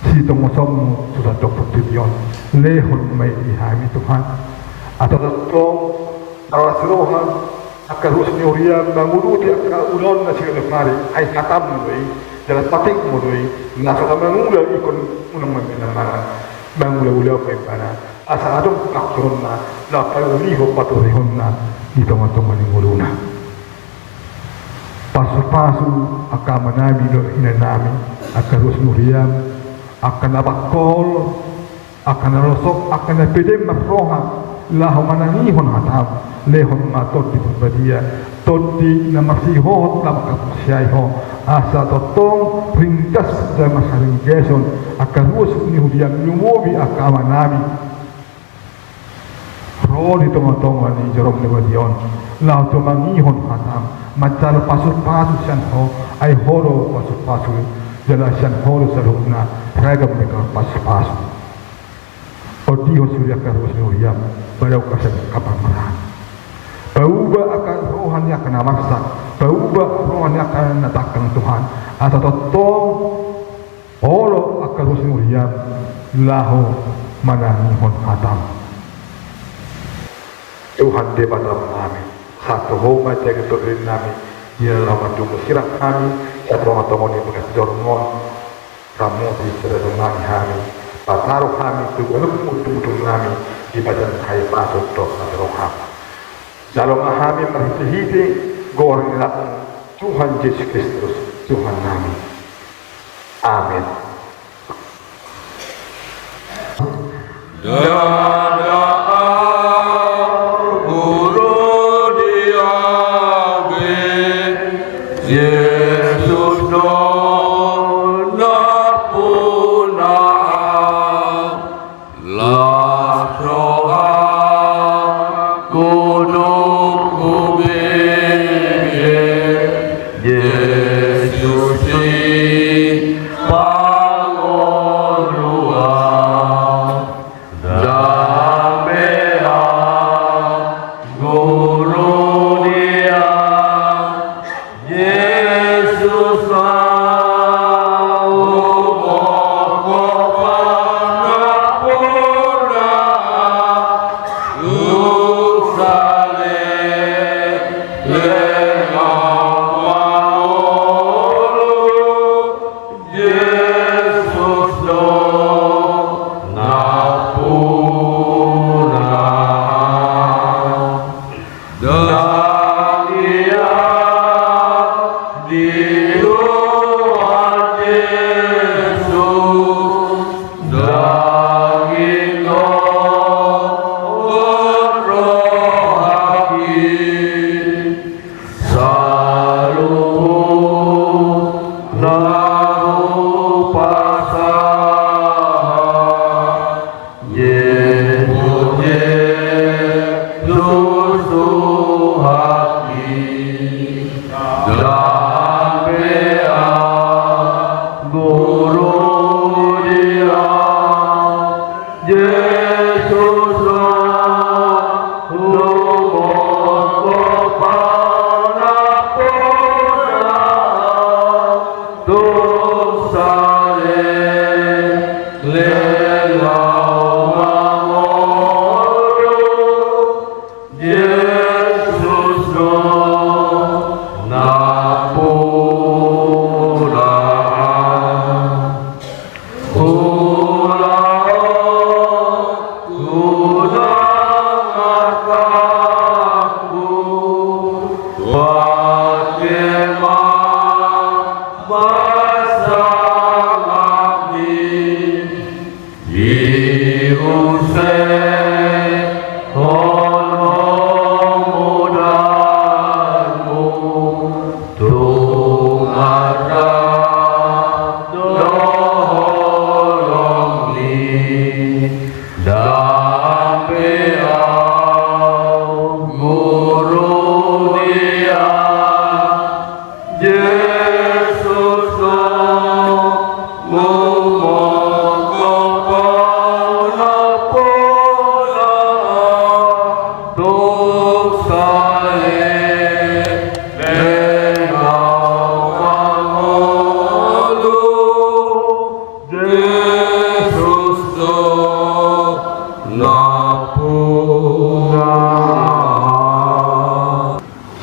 si tomosom sudah Portibion lehon may ihami Tuhan atau tetong arasrohan akan harus niurian manguluti akan ulon na siya nagmari ay katam mo dalam patik mo doy nasa ka mangula ikon unang maminamangan mangula-ula pa para asa adong kakron na napayuliho paturihon na dito nga itong maninguluna pasu-pasu akan manami do inanami akan harus niurian akan nabakol, akan narosok, akan napidem makroha, laho manangihon hatam, lehon matot di berbadia, todi na masihot na makapusyayho, asa totong ringkas sa masaringgeson, akan ruos ni hudiang lumubi akamanami. Roli tonga-tonga ni Jerome Lebadion, laho tumangihon hatam, macalo pasut-pasut siyan ho, ay horo pasut-pasut, jala siyan horo sa lukna, ragam mereka pas-pas. Odiho surya karus nuriam, barau kasih kapal merahan. Bauba akan rohannya akan amarsa, bauba rohannya akan natakang Tuhan. Atau totong olo akan rus nuriam, laho manangihon hatam. Tuhan debat kami, satu homa jaga turin kami, ia lawan jumlah sirah kami, satu orang ni bekas jormon. Kamu di seremani kami, pataruh kami tu mutu-mutu kami di badan hai pasuk tok roham. Dalam kami merhiti goreng Tuhan Yesus Kristus Tuhan kami. Amin. Dada guru dia guru dia Yesus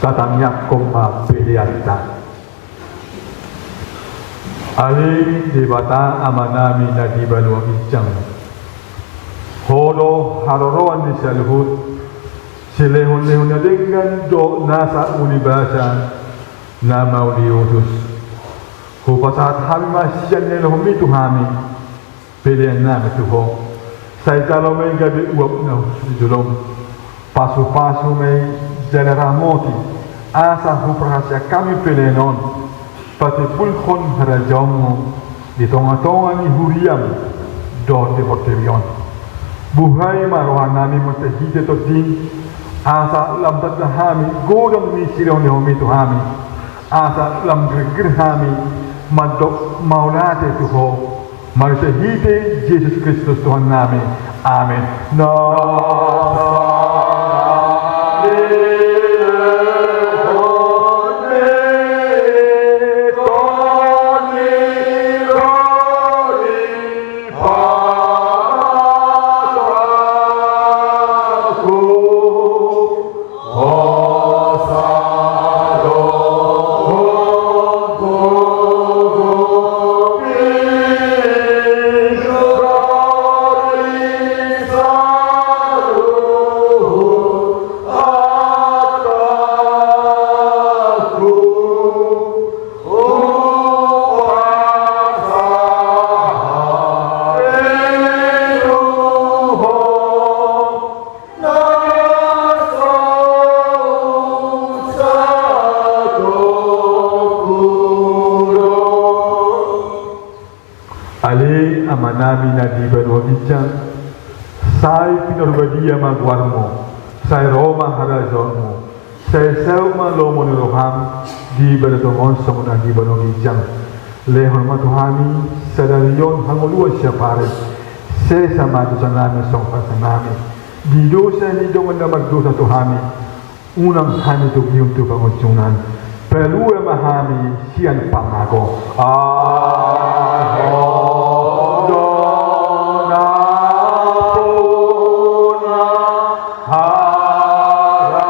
tatangyak kompa pilianta. Ali debata amanami na di balwa ijang. Hono haroroan di salhut silehun-lehun na dengan do nasa unibasa na mauliutus. Hupasat hami masyan nila humitu hami pilihan namin tuho. Sa italo may gabi uwap na julong pasu-pasu may Janeramoti asa huprahasya kami pelenon pati pulkon harajamu di tonga-tonga ni huriam do di porterion buhay marohan nami matahite to din asa lam tatahami godam ni sirong ni humito hami asa lam grigir hami madok maulate tuho maritahite Jesus Kristus Tuhan nami amin Ali amanami na di banwagicang sai pinorbadia magwarmo sai Roma harazonmo sai selma lomo ni roham di banatongon sa muna di banwagicang lehon matuhami sadariyon hanguluan siya pare sesa matu sa namin song pasanami di dosa ni dongan na magdosa tuhami unang hani tu gium tu panguncunan perlu memahami sian pangago dona puna haraja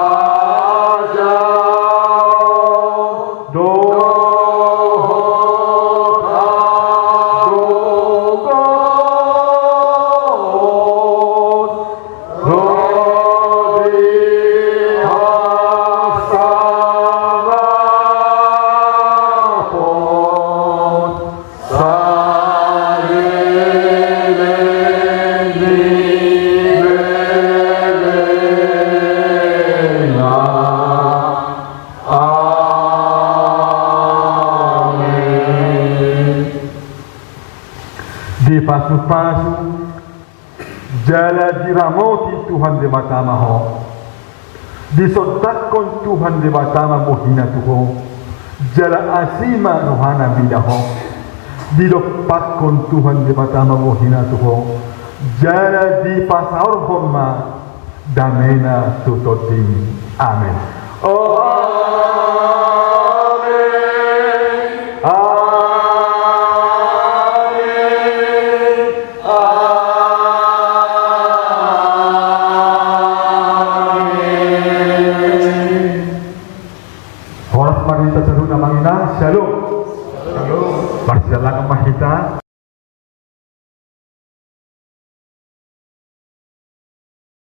di pasu-pasu jala diramoti Tuhan di mata maho disodakon Tuhan di mata mohina tuho jala asima rohana bidaho didopakon Tuhan di mata mohina tuho jala di pasaur horma damena tutoti amin. Oh